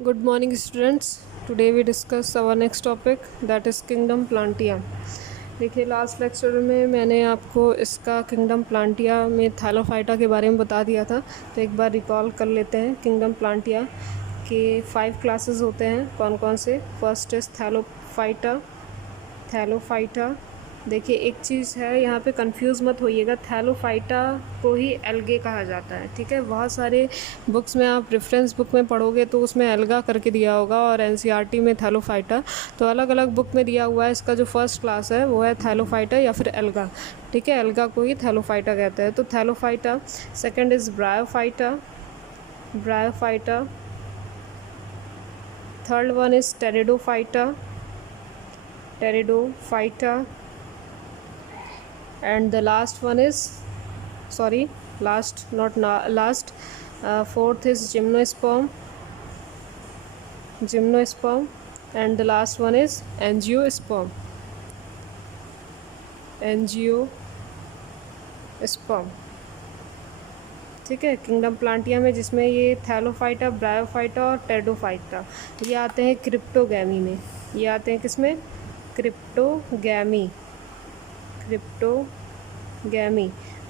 Good morning, students. Today we discuss our next topic, that is Kingdom Plantia. देखिए, last lecture में मैंने आपको इसका किंगडम प्लांटिया में थैलोफाइटा के बारे में बता दिया था, तो एक बार रिकॉल कर लेते हैं। किंगडम प्लांटिया के 5 क्लासेस होते हैं। कौन कौन से? First is Thallophyta. देखिए, एक चीज़ है, यहाँ पे कंफ्यूज मत होइएगा, थैलोफाइटा को ही एल्गे कहा जाता है। ठीक है, बहुत सारे बुक्स में आप रेफरेंस बुक में पढ़ोगे तो उसमें एल्गा करके दिया होगा और एनसीईआरटी में थैलोफाइटा, तो अलग अलग बुक में दिया हुआ है। इसका जो फर्स्ट क्लास है वो है थैलोफाइटा या फिर एल्गा। ठीक है, एल्गा को ही थैलोफाइटा कहते हैं। तो Thallophyta. Second is bryophyta. Third one is pteridophyta. And the last one is, fourth is gymnosperm, and the last one is angiosperm. ठीक है, किंगडम प्लांटिया में, जिसमें ये थैलोफाइटा, ब्रायोफाइटा और टेरिडोफाइटा ये आते हैं क्रिप्टोगैमी में। ये आते हैं किसमें? क्रिप्टोगैमी।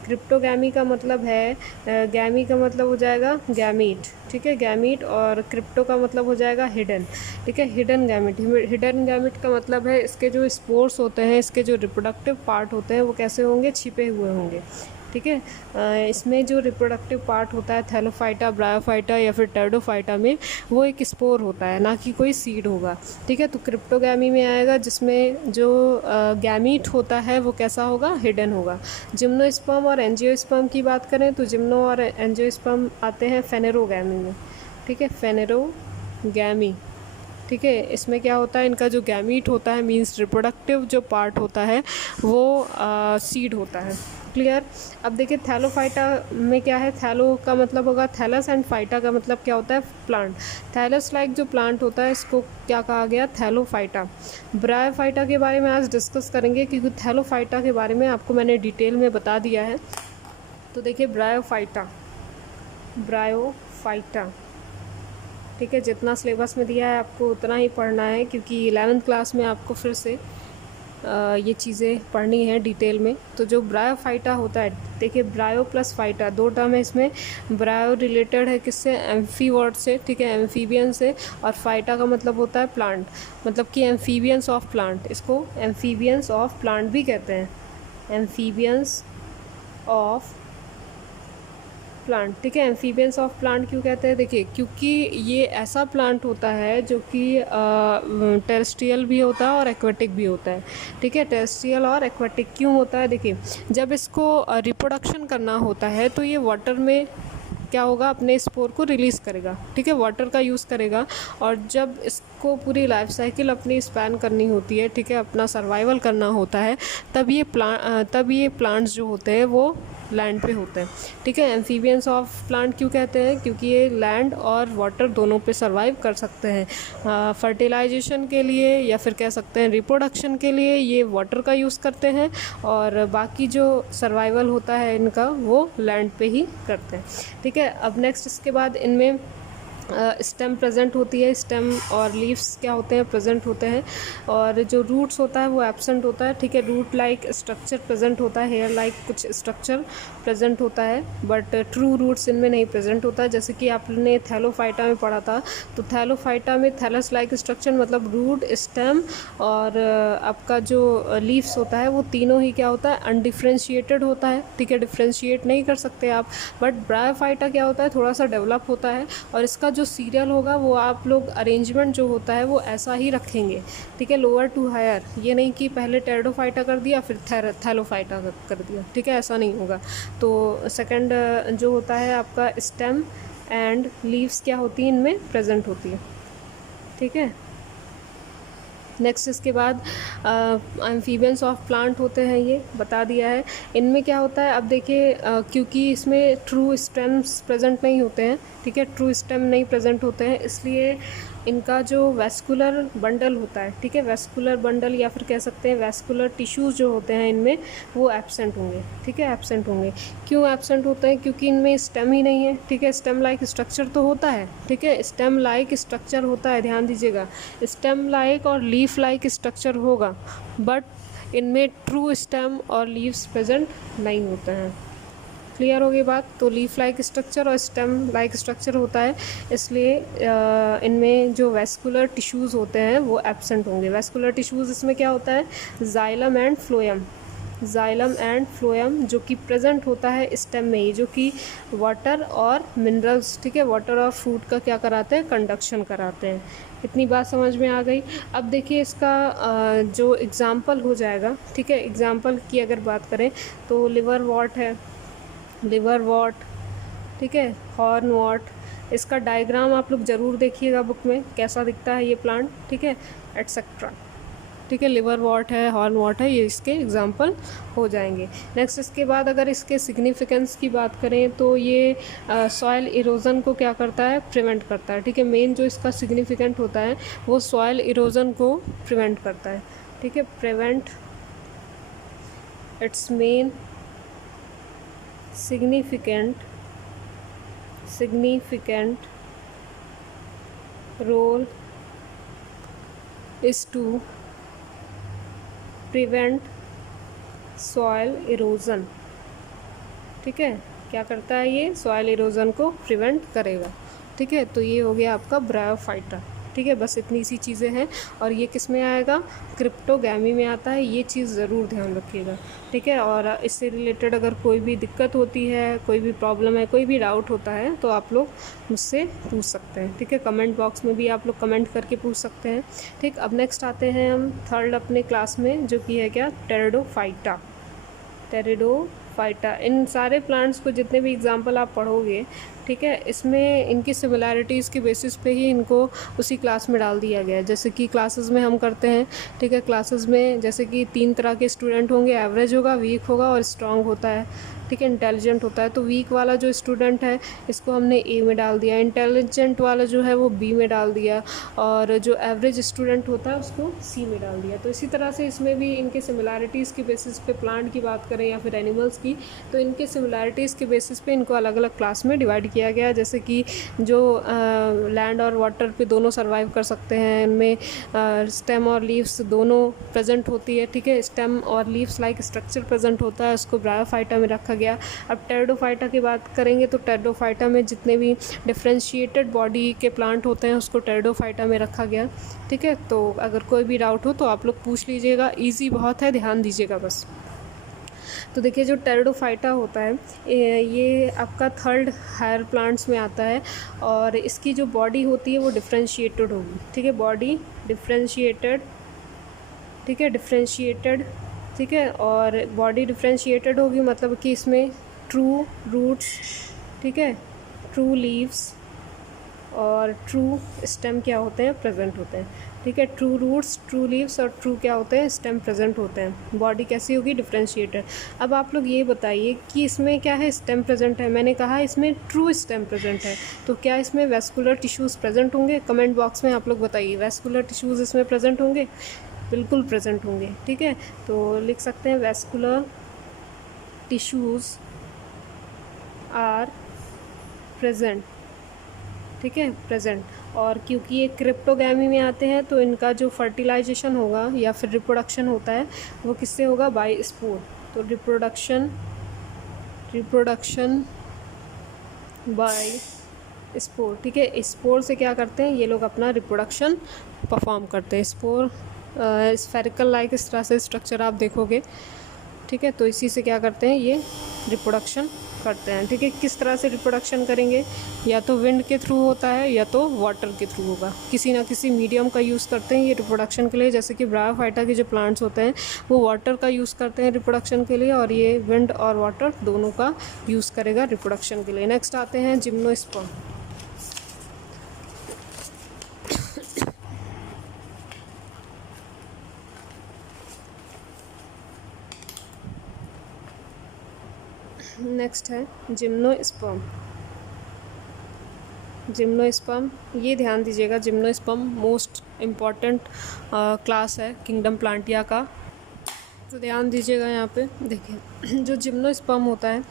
क्रिप्टोगैमी का मतलब है, गैमी का मतलब हो जाएगा गैमीट। ठीक है, गैमीट, और क्रिप्टो का मतलब हो जाएगा हिडन। ठीक है, हिडन गैमीट का मतलब है इसके जो स्पोर्स होते हैं, इसके जो रिप्रोडक्टिव पार्ट होते हैं वो कैसे होंगे? छिपे हुए होंगे। ठीक है, इसमें जो रिप्रोडक्टिव पार्ट होता है थैलोफाइटा, ब्रायोफाइटा या फिर टेरिडोफाइटा में, वो एक स्पोर होता है, ना कि कोई सीड होगा। ठीक है, तो क्रिप्टोगैमी में आएगा, जिसमें जो गैमीट होता है वो कैसा होगा? हिडन होगा। जिम्नोस्पर्म और एंजियोस्पर्म की बात करें तो जिम्नो और एंजियोस्पर्म आते हैं फेनेरोगैमी में। ठीक है, फेनेरोगैमी। ठीक है, इसमें क्या होता है, इनका जो गैमीट होता है, मींस रिप्रोडक्टिव जो पार्ट होता है वो सीड होता है। क्लियर? अब देखिए, थैलोफाइटा में क्या है? थैलो का मतलब होगा थैलस, एंड फाइटा का मतलब क्या होता है? प्लांट। थैलस लाइक जो प्लांट होता है इसको क्या कहा गया? थैलोफाइटा। ब्रायोफाइटा के बारे में आज डिस्कस करेंगे, क्योंकि थैलोफाइटा के बारे में आपको मैंने डिटेल में बता दिया है। तो देखिए, ब्रायोफाइटा। ठीक है, जितना सिलेबस में दिया है आपको उतना ही पढ़ना है, क्योंकि 11th क्लास में आपको फिर से ये चीज़ें पढ़नी है डिटेल में। तो जो ब्रायोफाइटा होता है, देखिए, ब्रायो प्लस फाइटा, दो टर्म है इसमें। ब्रायो रिलेटेड है किससे? एम्फी वर्ड से। ठीक है, एम्फीबियन से। और फाइटा का मतलब होता है प्लांट, मतलब कि एम्फीबियंस ऑफ प्लांट। इसको एम्फीबियंस ऑफ प्लांट भी कहते हैं, एम्फीबियंस ऑफ प्लांट। ठीक है, एम्फीबियंस ऑफ प्लांट क्यों कहते हैं? देखिए, क्योंकि ये ऐसा प्लांट होता है जो कि टेरेस्ट्रियल भी होता है और एक्वेटिक भी होता है। ठीक है, टेरेस्ट्रियल और एक्वेटिक क्यों होता है? देखिए, जब इसको रिप्रोडक्शन करना होता है तो ये वाटर में क्या होगा? अपने स्पोर को रिलीज़ करेगा। ठीक है, वाटर का यूज़ करेगा, और जब इसको पूरी लाइफ साइकिल अपनी स्पैन करनी होती है, ठीक है, अपना सर्वाइवल करना होता है, तब ये प्लांट्स जो होते हैं वो लैंड पे होते हैं। ठीक है, एम्फीबियंस ऑफ प्लांट क्यों कहते हैं? क्योंकि ये लैंड और वाटर दोनों पे सर्वाइव कर सकते हैं। फर्टिलाइजेशन के लिए या फिर कह सकते हैं रिप्रोडक्शन के लिए ये वाटर का यूज़ करते हैं, और बाकी जो सर्वाइवल होता है इनका वो लैंड पे ही करते हैं। ठीक है, अब नेक्स्ट इसके बाद इनमें स्टेम प्रेजेंट होती है। स्टेम और लीव्स क्या होते हैं? प्रेजेंट होते हैं। और जो रूट्स होता है वो एब्सेंट होता है। ठीक है, रूट लाइक स्ट्रक्चर प्रेजेंट होता है, हेयर लाइक कुछ स्ट्रक्चर प्रेजेंट होता है, बट ट्रू रूट्स इनमें नहीं प्रेजेंट होता है। जैसे कि आपने थैलोफाइटा में पढ़ा था, तो थैलोफाइटा में थैलस लाइक स्ट्रक्चर मतलब रूट, स्टेम और आपका जो लीव्स होता है वो तीनों ही क्या होता है? अनडिफ्रेंशिएटेड होता है। ठीक है, डिफ्रेंशिएट नहीं कर सकते आप। बट ब्रायोफाइटा क्या होता है? थोड़ा सा डेवलप होता है, और इसका जो सीरियल होगा वो आप लोग अरेंजमेंट जो होता है वो ऐसा ही रखेंगे। ठीक है, लोअर टू हायर, ये नहीं कि पहले टेरिडोफाइटा कर दिया फिर थैलोफाइटा कर दिया। ठीक है, ऐसा नहीं होगा। तो सेकंड जो होता है आपका स्टेम एंड लीव्स क्या होती हैं? इनमें प्रेजेंट होती है। ठीक है, नेक्स्ट इसके बाद एम्फीबियंस ऑफ प्लांट होते हैं, ये बता दिया है। इनमें क्या होता है? अब देखिए, क्योंकि इसमें ट्रू स्टेम्स प्रेजेंट नहीं होते हैं, ठीक है, ट्रू स्टेम नहीं प्रेजेंट होते हैं, इसलिए इनका जो वैस्कुलर बंडल होता है, ठीक है, वैस्कुलर बंडल या फिर कह सकते हैं वैस्कुलर टिश्यूज़ जो होते हैं इनमें, वो एब्सेंट होंगे, ठीक है, एब्सेंट होंगे। क्यों एब्सेंट होते हैं? क्योंकि इनमें स्टेम ही नहीं है, ठीक है। स्टेम लाइक स्ट्रक्चर तो होता है, ठीक है, स्टेम लाइक स्ट्रक्चर होता है, ध्यान दीजिएगा, स्टेम लाइक और लीफ लाइक स्ट्रक्चर होगा, बट इनमें ट्रू स्टेम और लीव्स प्रेजेंट नहीं होते हैं। क्लियर हो गई बात? तो लीफ लाइक स्ट्रक्चर और स्टेम लाइक स्ट्रक्चर होता है, इसलिए इनमें जो वैस्कुलर टिश्यूज़ होते हैं वो एब्सेंट होंगे। वैस्कुलर टिश्यूज़ इसमें क्या होता है? Xylem and phloem, xylem and phloem जो कि प्रेजेंट होता है स्टेम में ही, जो कि वाटर और मिनरल्स, ठीक है, वाटर और फूड का क्या कराते हैं? कंडक्शन कराते हैं। इतनी बात समझ में आ गई। अब देखिए इसका जो एग्ज़ाम्पल हो जाएगा, ठीक है, एग्ज़ाम्पल की अगर बात करें तो लिवर वॉट है, लिवर वॉट, ठीक है, हॉर्न वॉट, इसका डायग्राम आप लोग ज़रूर देखिएगा बुक में, कैसा दिखता है ये प्लांट, ठीक है, एटसेट्रा, ठीक है। लिवर वॉट है, हॉर्न वॉट है, ये इसके एग्जांपल हो जाएंगे। नेक्स्ट इसके बाद अगर इसके सिग्निफिकेंस की बात करें तो ये सॉयल इरोज़न को क्या करता है? प्रिवेंट करता है, ठीक है। मेन जो इसका सिग्निफिकेंट होता है वो सॉयल इरोज़न को प्रिवेंट करता है, ठीक है, prevent, it's main significant role is to prevent soil erosion, ठीक है, क्या करता है ये? सॉयल इरोजन को प्रिवेंट करेगा, ठीक है। तो ये हो गया आपका ब्रायोफाइटा, ठीक है। बस इतनी सी चीज़ें हैं, और ये किस में आएगा? क्रिप्टोगैमी में आता है, ये चीज़ ज़रूर ध्यान रखिएगा, ठीक है। और इससे रिलेटेड अगर कोई भी दिक्कत होती है, कोई भी प्रॉब्लम है, कोई भी डाउट होता है तो आप लोग मुझसे पूछ सकते हैं, ठीक है। कमेंट बॉक्स में भी आप लोग कमेंट करके पूछ सकते हैं, ठीक। अब नेक्स्ट आते हैं हम थर्ड अपने क्लास में, जो कि है क्या? Pteridophyta, pteridophyta. इन सारे प्लांट्स को जितने भी एग्जाम्पल आप पढ़ोगे, ठीक है, इसमें इनकी सिमिलैरिटीज़ के बेसिस पे ही इनको उसी क्लास में डाल दिया गया है, जैसे कि क्लासेस में हम करते हैं, ठीक है। क्लासेस में जैसे कि 3 तरह के स्टूडेंट होंगे, एवरेज होगा, वीक होगा और स्ट्रांग होता है, ठीक है, इंटेलिजेंट होता है। तो वीक वाला जो स्टूडेंट है इसको हमने ए में डाल दिया, इंटेलिजेंट वाला जो है वो बी में डाल दिया, और जो एवरेज स्टूडेंट होता है उसको सी में डाल दिया। तो इसी तरह से इसमें भी इनके सिमिलैरिटीज़ के बेसिस पे, प्लांट की बात करें या फिर एनिमल्स की, तो इनके सिमिलैरिटीज़ के बेसिस पे इनको अलग अलग क्लास में डिवाइड किया गया। जैसे कि जो लैंड और वाटर पे दोनों सर्वाइव कर सकते हैं, इनमें स्टेम और लीव्स दोनों प्रेजेंट होती है, ठीक है, स्टेम और लीव्स लाइक स्ट्रक्चर प्रेजेंट होता है, उसको ब्रायोफाइटा में रखा गया। अब टेरिडोफाइटा की बात करेंगे तो टेरिडोफाइटा में जितने भी डिफ्रेंशिएटेड बॉडी के प्लांट होते हैं उसको टेरिडोफाइटा में रखा गया, ठीक है। तो अगर कोई भी डाउट हो तो आप लोग पूछ लीजिएगा, ईजी बहुत है, ध्यान दीजिएगा बस। तो देखिए जो टेरिडोफाइटा होता है ये आपका थर्ड हायर प्लांट्स में आता है, और इसकी जो बॉडी होती है वो डिफ्रेंशिएटेड होगी, ठीक है, बॉडी डिफ्रेंशिएटेड, ठीक है, डिफ्रेंशिएटेड, ठीक है। और बॉडी डिफ्रेंशिएटेड होगी मतलब कि इसमें ट्रू रूट्स, ठीक है, ट्रू लीव्स और ट्रू स्टेम क्या होते हैं? प्रेजेंट होते हैं, ठीक है। ट्रू रूट्स, ट्रू लीव्स और ट्रू क्या होते हैं? स्टेम प्रेजेंट होते हैं। बॉडी कैसी होगी? डिफ्रेंशिएटेड। अब आप लोग ये बताइए कि इसमें क्या है? स्टेम प्रेजेंट है, मैंने कहा इसमें ट्रू स्टेम प्रेजेंट है, तो क्या इसमें वैस्कुलर टिश्यूज़ प्रेजेंट होंगे? कमेंट बॉक्स में आप लोग बताइए, वैस्कुलर टिश्यूज़ इसमें प्रेजेंट होंगे? बिल्कुल प्रेजेंट होंगे, ठीक है। तो लिख सकते हैं वैस्कुलर टिश्यूज़ आर प्रेजेंट, ठीक है, प्रेजेंट। और क्योंकि ये क्रिप्टोगैमी में आते हैं तो इनका जो फर्टिलाइजेशन होगा या फिर रिप्रोडक्शन होता है वो किससे होगा? By spore. तो रिप्रोडक्शन बाय स्पोर, ठीक है। स्पोर से क्या करते हैं ये लोग? अपना रिप्रोडक्शन परफॉर्म करते हैं। स्पोर स्फेरिकल लाइक इस तरह से स्ट्रक्चर आप देखोगे, ठीक है। तो इसी से क्या करते हैं? ये रिप्रोडक्शन करते हैं, ठीक है। किस तरह से रिप्रोडक्शन करेंगे? या तो विंड के थ्रू होता है या तो वाटर के थ्रू होगा, किसी ना किसी मीडियम का यूज़ करते हैं ये रिप्रोडक्शन के लिए। जैसे कि ब्रायोफाइटा के जो प्लांट्स होते हैं वो वाटर का यूज़ करते हैं रिप्रोडक्शन के लिए, और ये विंड और वाटर दोनों का यूज़ करेगा रिप्रोडक्शन के लिए। नेक्स्ट आते हैं जिम्नोस्पर्म। नेक्स्ट है जिम्नोस्पर्म। जिम्नोस्पर्म, ये ध्यान दीजिएगा, जिम्नोस्पर्म मोस्ट इम्पॉर्टेंट क्लास है किंगडम प्लांटिया का। तो ध्यान दीजिएगा यहाँ पे देखिए, जो जिम्नोस्पर्म होता है,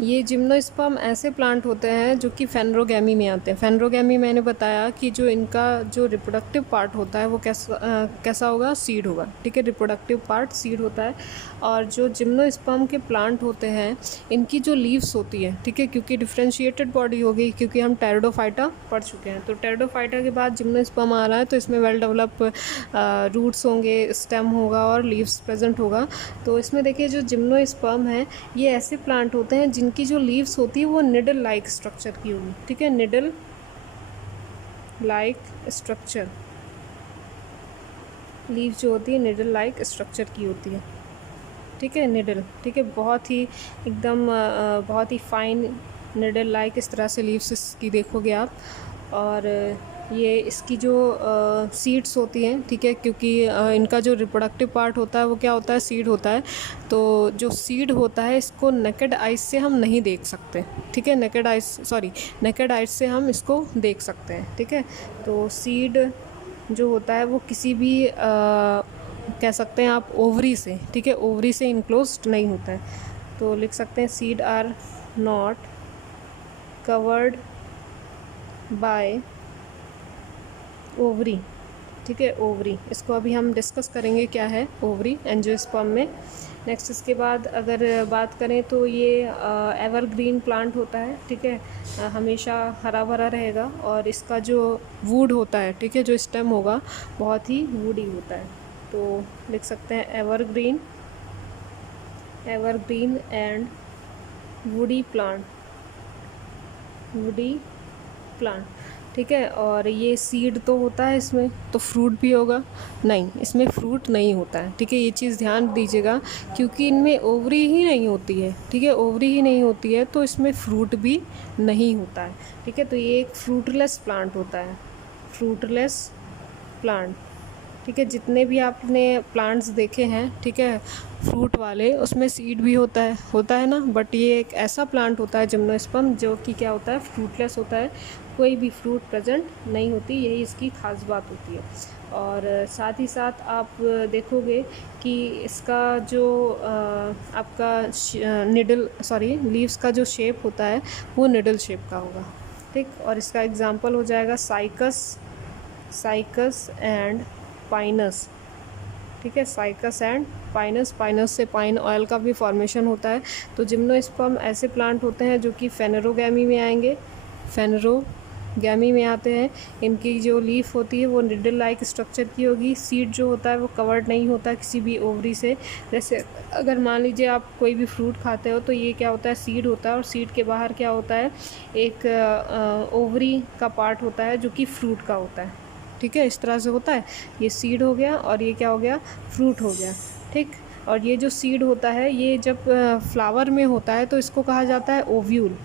ये जिम्नोस्पर्म ऐसे प्लांट होते हैं जो कि फेनरोगैमी में आते हैं। फेनरोगैमी मैंने बताया कि जो इनका जो रिप्रोडक्टिव पार्ट होता है वो कैसा होगा, सीड होगा, ठीक है। रिप्रोडक्टिव पार्ट सीड होता है। और जो जिम्नोस्पर्म के प्लांट होते हैं, इनकी जो लीव्स होती है, ठीक है, क्योंकि डिफ्रेंशिएटेड बॉडी हो गई, क्योंकि हम टेरिडोफाइटा पढ़ चुके हैं, तो टेरिडोफाइटा के बाद जिम्नोस्पर्म आ रहा है, तो इसमें वेल डेवलप रूट्स होंगे, स्टेम होगा और लीव्स प्रेजेंट होगा। तो इसमें देखिए जो जिम्नोस्पर्म है, ये ऐसे प्लांट होते हैं जिनकी जो लीव्स होती है वो निडल लाइक स्ट्रक्चर की होगी, ठीक है, निडल लाइक स्ट्रक्चर, लीव जो होती है निडल लाइक स्ट्रक्चर की होती है, ठीक है, निडल, ठीक है, बहुत ही एकदम बहुत ही फाइन निडल लाइक इस तरह से लीव्स इसकी देखोगे आप। और ये इसकी जो सीड्स होती हैं, ठीक है, क्योंकि इनका जो रिप्रोडक्टिव पार्ट होता है वो क्या होता है, सीड होता है। तो जो सीड होता है इसको नेकेड आइज से हम नहीं देख सकते, ठीक है, नेकेड आइज से हम इसको देख सकते हैं, ठीक है। तो सीड जो होता है वो किसी भी कह सकते हैं आप ओवरी से, ठीक है, ओवरी से इनक्लोज्ड नहीं होता है। तो लिख सकते हैं seed are not covered by ovary, ठीक है, ओवरी। इसको अभी हम डिस्कस करेंगे क्या है ओवरी एंजियोस्पर्म में। नेक्स्ट इसके बाद अगर बात करें तो ये एवरग्रीन प्लांट होता है, ठीक है, हमेशा हरा भरा रहेगा। और इसका जो वुड होता है, ठीक है, जो स्टेम होगा बहुत ही वुडी होता है। तो लिख सकते हैं एवरग्रीन एंड वुडी प्लांट, ठीक है। और ये सीड तो होता है इसमें, तो फ्रूट भी होगा नहीं, इसमें फ्रूट नहीं होता है, ठीक है, ये चीज़ ध्यान दीजिएगा, क्योंकि इनमें ओवरी ही नहीं होती है, ठीक है, ओवरी ही नहीं होती है, तो इसमें फ्रूट भी नहीं होता है, ठीक है। तो ये एक फ्रूटलेस प्लांट होता है, फ्रूटलेस प्लांट, ठीक है। जितने भी आपने प्लांट्स देखे हैं, ठीक है, फ्रूट वाले, उसमें सीड भी होता है ना, बट ये एक ऐसा प्लांट होता है जिम्नोस्पर्म जो कि क्या होता है, फ्रूटलेस होता है, कोई भी फ्रूट प्रेजेंट नहीं होती, यही इसकी खास बात होती है। और साथ ही साथ आप देखोगे कि इसका जो आपका लीव्स का जो शेप होता है वो निडल शेप का होगा, ठीक। और इसका एग्जांपल हो जाएगा साइकस एंड पाइनस, ठीक है, साइकस एंड पाइनस से पाइन ऑयल का भी फॉर्मेशन होता है। तो जिम्नोस्पर्म ऐसे प्लांट होते हैं जो कि फेनरोगैमी में आएंगे, फेनरोगैमी में आते हैं। इनकी जो लीफ होती है वो निडल लाइक स्ट्रक्चर की होगी। सीड जो होता है वो कवर्ड नहीं होता किसी भी ओवरी से। जैसे अगर मान लीजिए आप कोई भी फ्रूट खाते हो तो ये क्या होता है, सीड होता है, और सीड के बाहर क्या होता है, एक ओवरी का पार्ट होता है जो कि फ्रूट का होता है, ठीक है, इस तरह से होता है। ये सीड हो गया और ये क्या हो गया, फ्रूट हो गया, ठीक। और ये जो सीड होता है ये जब फ्लावर में होता है तो इसको कहा जाता है ओव्यूल,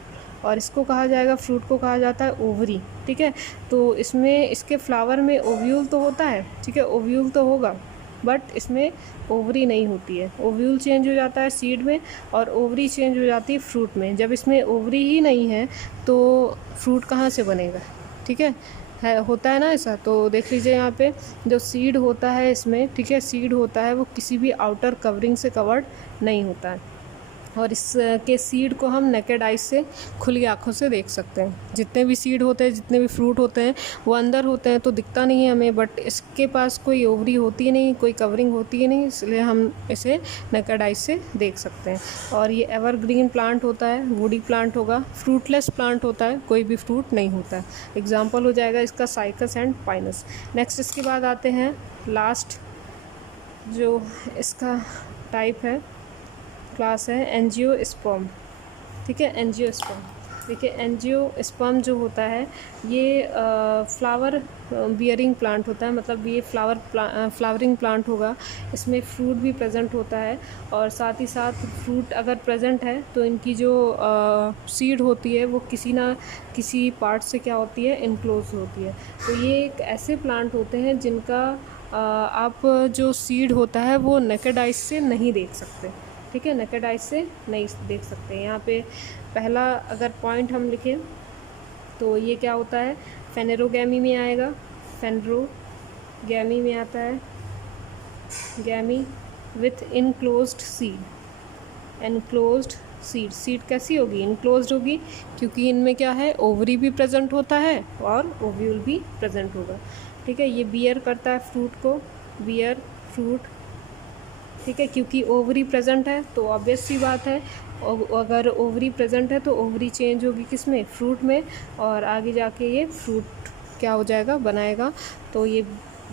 और इसको कहा जाएगा, फ्रूट को कहा जाता है ओवरी, ठीक है। तो इसमें इसके फ्लावर में ओव्यूल तो होता है, ठीक है, ओव्यूल तो होगा, बट इसमें ओवरी नहीं होती है। ओव्यूल चेंज हो जाता है सीड में और ओवरी चेंज हो जाती है फ्रूट में। जब इसमें ओवरी ही नहीं है तो फ्रूट कहाँ से बनेगा, ठीक है, होता है ना ऐसा। तो देख लीजिए यहाँ पे जो सीड होता है इसमें, ठीक है, सीड होता है वो किसी भी आउटर कवरिंग से कवर्ड नहीं होता है, और इसके सीड को हम नेकेड आइज से खुली आँखों से देख सकते हैं। जितने भी सीड होते हैं, जितने भी फ्रूट होते हैं वो अंदर होते हैं तो दिखता नहीं है हमें, बट इसके पास कोई ओवरी होती नहीं, कोई कवरिंग होती है नहीं, इसलिए हम इसे नेकेड आइज से देख सकते हैं। और ये एवरग्रीन प्लांट होता है, वुडी प्लांट होगा, फ्रूटलेस प्लांट होता है, कोई भी फ्रूट नहीं होता है। एग्जाम्पल हो जाएगा इसका साइकस एंड पाइनस। नेक्स्ट इसके बाद आते हैं लास्ट जो इसका टाइप है, क्लास है एंजियोस्पर्म, ठीक है, एंजियोस्पर्म। देखिए एंजियोस्पर्म जो होता है ये फ्लावर बियरिंग प्लांट होता है, मतलब ये फ्लावरिंग प्लांट होगा। इसमें फ्रूट भी प्रेजेंट होता है, और साथ ही साथ फ्रूट अगर प्रेजेंट है तो इनकी जो सीड होती है वो किसी ना किसी पार्ट से क्या होती है, इनक्लोज होती है। तो ये एक ऐसे प्लांट होते हैं जिनका आप जो सीड होता है वो नेकेड आइज से नहीं देख सकते, ठीक है, नेकेड आइज से नहीं देख सकते। यहाँ पे पहला अगर पॉइंट हम लिखें तो ये क्या होता है, फेनेरोगैमी में आएगा, फेनेरोगैमी में आता है, gamy with enclosed seed. Enclosed seed, seed कैसी होगी, इनक्लोज्ड होगी, क्योंकि इनमें क्या है, ओवरी भी प्रेजेंट होता है और ओव्यूल भी प्रेजेंट होगा। ठीक है, ये बियर करता है फ्रूट को, बियर फ्रूट। ठीक है, क्योंकि ओवरी प्रेजेंट है तो ऑब्वियस सी बात है, अगर ओवरी प्रेजेंट है तो ओवरी चेंज होगी किस में, फ्रूट में, और आगे जाके ये फ्रूट क्या हो जाएगा, बनाएगा। तो ये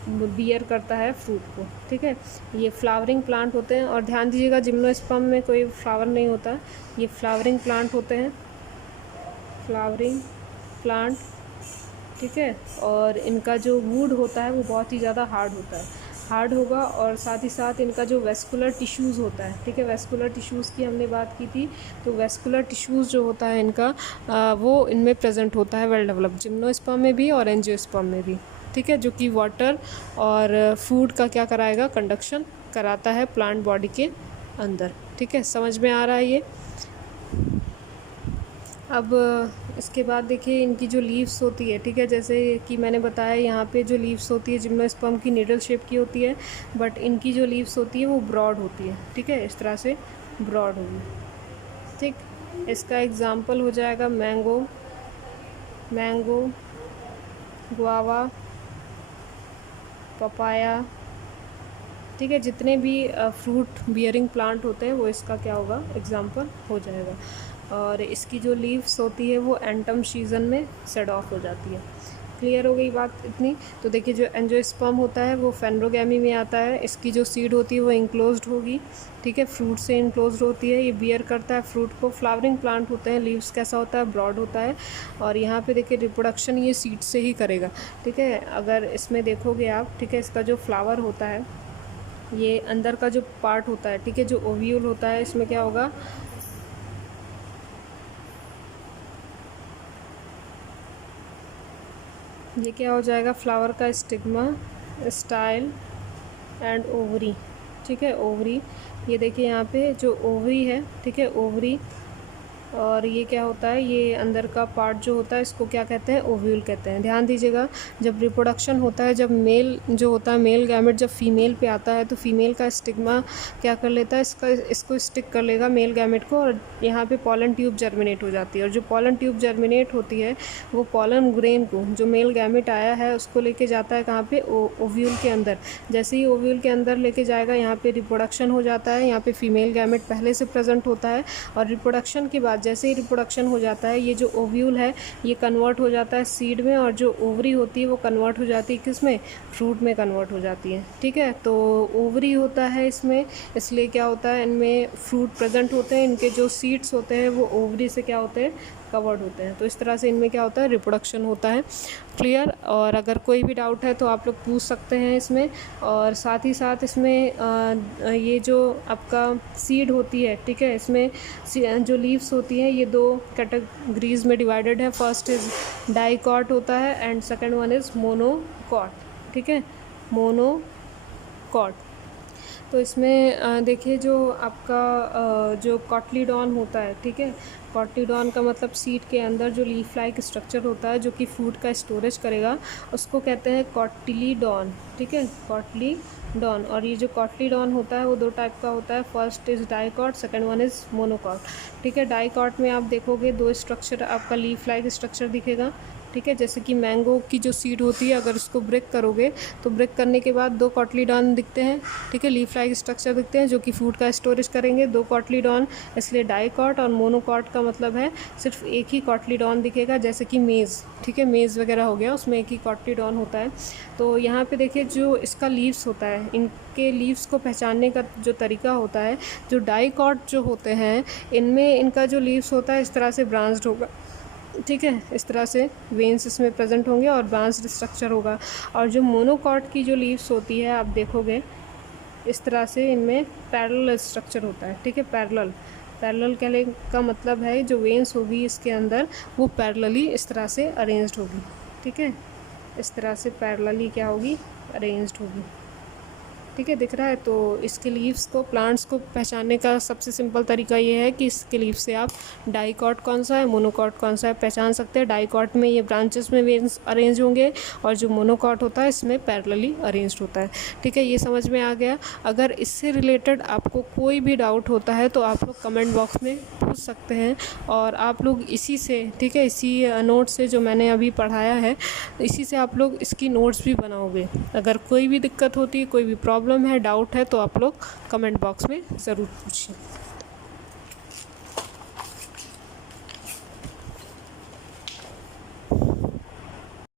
बियर करता है फ्रूट को। ठीक है, ये फ्लावरिंग प्लांट होते हैं, और ध्यान दीजिएगा जिम्नोस्पर्म में कोई फ्लावर नहीं होता, ये फ्लावरिंग प्लांट होते हैं, फ्लावरिंग प्लांट। ठीक है, और इनका जो वुड होता है वो बहुत ही ज़्यादा हार्ड होता है, हार्ड होगा, और साथ ही साथ इनका जो वेस्कुलर टिश्यूज़ होता है, ठीक है, वेस्कुलर टिश्यूज़ की हमने बात की थी, तो वेस्कुलर टिश्यूज़ जो होता है इनका वो इनमें प्रेजेंट होता है, वेल डेवलप्ड, जिम्नोस्पर्म में भी और एंजियोस्पर्म में भी। ठीक है, जो कि वाटर और फूड का क्या कराएगा, कंडक्शन कराता है प्लांट बॉडी के अंदर। ठीक है, समझ में आ रहा है ये। अब इसके बाद देखिए इनकी जो लीव्स होती है, ठीक है, जैसे कि मैंने बताया यहाँ पे जो लीव्स होती है जिम्नोस्पर्म की निडल शेप की होती है, बट इनकी जो लीव्स होती है वो ब्रॉड होती है। ठीक है, इस तरह से ब्रॉड होगी। ठीक, इसका एग्जाम्पल हो जाएगा मैंगो, मैंगो, गुआवा, पपाया। ठीक है, जितने भी फ्रूट बियरिंग प्लांट होते हैं वो इसका क्या होगा, एग्जाम्पल हो जाएगा। और इसकी जो लीव्स होती है वो एंटम सीजन में सेड ऑफ हो जाती है। क्लियर हो गई बात इतनी। तो देखिए जो एंजियोस्पर्म होता है वो फेनेरोगैमी में आता है, इसकी जो सीड होती है वो इंक्लोज्ड होगी। ठीक है, फ्रूट से इंक्लोज्ड होती है, ये बियर करता है फ्रूट को। फ्लावरिंग प्लांट होते हैं, लीव्स कैसा होता है, ब्रॉड होता है, और यहाँ पे देखिए रिप्रोडक्शन ये सीड से ही करेगा। ठीक है, अगर इसमें देखोगे आप, ठीक है, इसका जो फ्लावर होता है, ये अंदर का जो पार्ट होता है, ठीक है, जो ओव्यूल होता है, इसमें क्या होगा, ये क्या हो जाएगा, फ्लावर का स्टिग्मा, स्टाइल एंड ओवरी। ठीक है, ओवरी, ये देखिए यहाँ पे जो ओवरी है, ठीक है, ओवरी, और ये क्या होता है, ये अंदर का पार्ट जो होता है इसको क्या कहते हैं, ओव्यूल कहते हैं। ध्यान दीजिएगा, जब रिप्रोडक्शन होता है, जब मेल जो होता है, मेल गैमेट जब फीमेल पे आता है तो फीमेल का स्टिग्मा क्या कर लेता है, इसको स्टिक कर लेगा मेल गैमेट को, और यहाँ पे पॉलन ट्यूब जर्मिनेट हो जाती है। और जो पॉलन ट्यूब जर्मिनेट होती है वो पॉलन ग्रेन को, जो मेल गैमेट आया है उसको लेके जाता है कहाँ पे, ओव्यूल के अंदर। जैसे ही ओव्यूल के अंदर लेके जाएगा, यहाँ पे रिप्रोडक्शन हो जाता है, यहाँ पे फीमेल गैमेट पहले से प्रेजेंट होता है, और रिप्रोडक्शन के बाद जैसे ही रिप्रोडक्शन हो जाता है, ये जो ओव्यूल है ये कन्वर्ट हो जाता है सीड में, और जो ओवरी होती है वो कन्वर्ट हो जाती है किस में, फ्रूट में कन्वर्ट हो जाती है। ठीक है, तो ओवरी होता है इसमें, इसलिए क्या होता है, इनमें फ्रूट प्रेजेंट होते हैं, इनके जो सीड्स होते हैं वो ओवरी से क्या होते हैं, कवर्ड होते हैं। तो इस तरह से इनमें क्या होता है, रिप्रोडक्शन होता है। क्लियर। और अगर कोई भी डाउट है तो आप लोग पूछ सकते हैं इसमें। और साथ ही साथ इसमें ये जो आपका सीड होती है, ठीक है, इसमें जो लीव्स होती हैं ये दो कैटेगरीज में डिवाइडेड है। फर्स्ट इज़ डाइकॉट होता है and second one is monocot. ठीक है, मोनोकॉट। तो इसमें देखिए जो आपका जो कॉटलीडॉन होता है, ठीक है, कॉटलीडॉन का मतलब सीड के अंदर जो लीफ लाइक स्ट्रक्चर होता है जो कि फूड का स्टोरेज करेगा, उसको कहते हैं कॉटिलीडॉन। ठीक है, कॉटलीडॉन। और ये जो कॉटलीडॉन होता है वो दो टाइप का होता है। First is dicot, second one is monocot. ठीक है, डाइकॉट में आप देखोगे दो स्ट्रक्चर, आपका लीफ लाइक स्ट्रक्चर दिखेगा। ठीक है, जैसे कि मैंगो की जो सीड होती है, अगर उसको ब्रेक करोगे तो ब्रेक करने के बाद दो कॉटलीडॉन दिखते हैं। ठीक है, लीफ लाइक स्ट्रक्चर दिखते हैं जो कि फूड का स्टोरेज करेंगे, दो कॉटलीडॉन, इसलिए डाइकॉट। और मोनोकॉट का मतलब है सिर्फ एक ही कॉटलीडॉन दिखेगा, जैसे कि मेज़। ठीक है, मेज़ वगैरह हो गया, उसमें एक ही कॉटलीडॉन होता है। तो यहाँ पे देखिए जो इसका लीव्स होता है, इनके लीव्स को पहचानने का जो तरीका होता है, जो डाइकॉट जो होते हैं इनमें इनका जो लीव्स होता है इस तरह से ब्रांच्ड होगा। ठीक है, इस तरह से वेन्स इसमें प्रेजेंट होंगे और ब्रांच्ड स्ट्रक्चर होगा। और जो मोनोकॉट की जो लीव्स होती है आप देखोगे इस तरह से इनमें पैरेलल स्ट्रक्चर होता है। ठीक है, पैरेलल कहने का मतलब है जो वेन्स होगी इसके अंदर वो पैरेलली इस तरह से अरेंज्ड होगी। ठीक है, इस तरह से पैरेलली क्या होगी, अरेंज्ड होगी। ठीक है, दिख रहा है। तो इसके लीव्स को, प्लांट्स को पहचानने का सबसे सिंपल तरीका ये है कि इसके लीव से आप डाइकॉट कौन सा है, मोनोकॉट कौन सा है पहचान सकते हैं। डाइकॉट में ये ब्रांचेस में अरेंज होंगे और जो मोनोकॉट होता है इसमें पैरेलली अरेंज्ड होता है। ठीक है, ये समझ में आ गया। अगर इससे रिलेटेड आपको कोई भी डाउट होता है तो आप लोग कमेंट बॉक्स में पूछ सकते हैं, और आप लोग इसी से, ठीक है, इसी नोट से जो मैंने अभी पढ़ाया है, इसी से आप लोग इसकी नोट्स भी बनाओगे। अगर कोई भी दिक्कत होती है, कोई भी प्रॉब्लम है, डाउट है, तो आप लोग कमेंट बॉक्स में ज़रूर पूछिए।